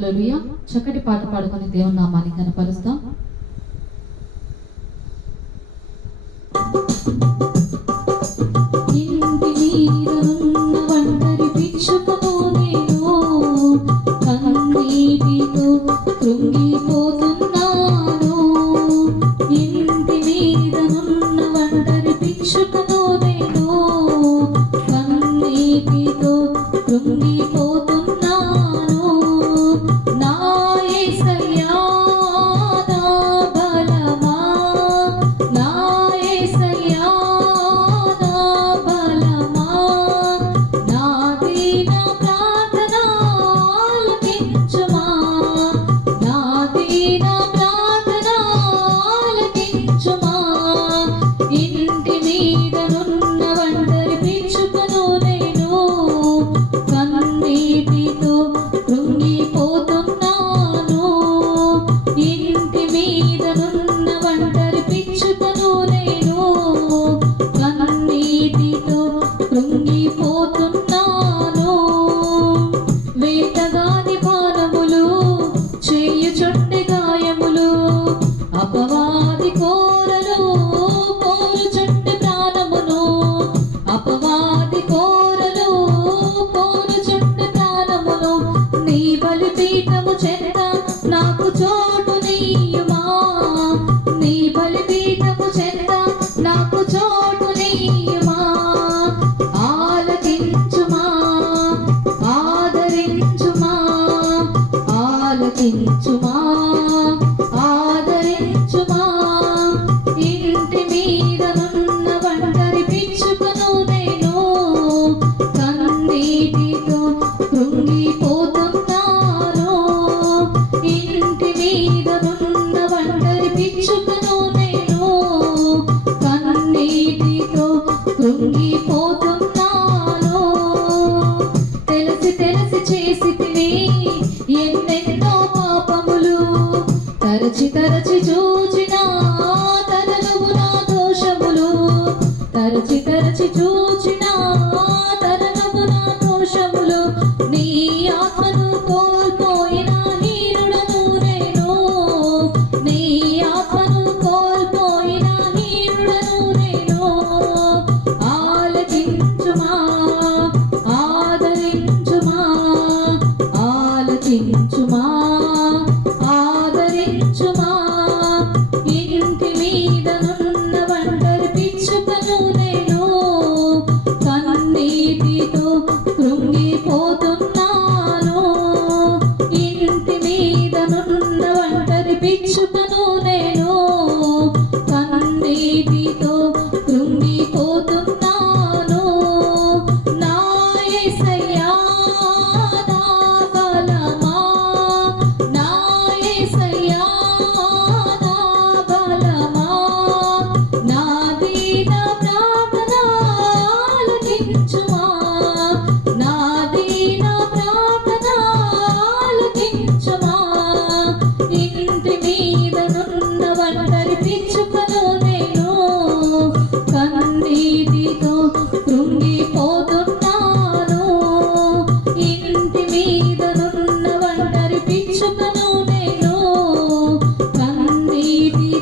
హలోయ చక్కటి పాట పాడుకొని దేవుని నామాన్ని కనపరుస్తాం కృంగిపోతున్నాను. ఇంటి మీదనున్న వంటరి పిచ్చుక ना செஞ்சும் తెలిసి చేసి తిని ఎన్నెన్నో పాపములు తరచి తరచి చూచి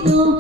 no